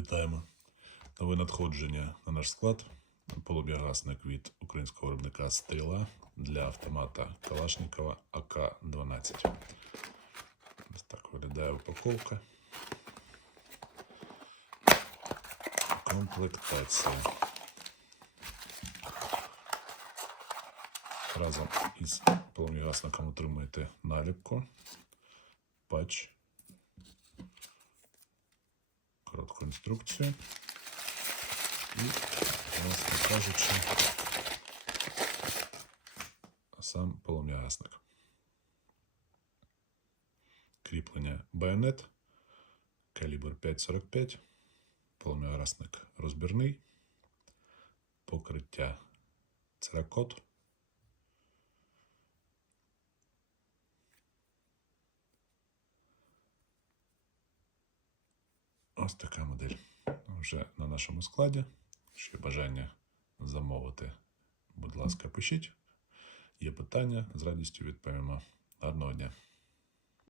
Вітаємо. Нове надходження на наш склад. Полум'ягасник від українського виробника Стріла для автомата Калашникова АК-12. Ось так виглядає упаковка. Комплектація. Разом із полум'ягасником отримуєте наліпку, патч, коротку інструкцію. І, власне кажучи, сам полум'ягасник. Кріплення байонет, калібр 5,45, полум'ягасник розбірний, покриття церакот. Ось така модель. Вже на нашому складі. Ще бажання замовити, будь ласка, пишіть. Є питання, з радістю відповімо. Гарного дня.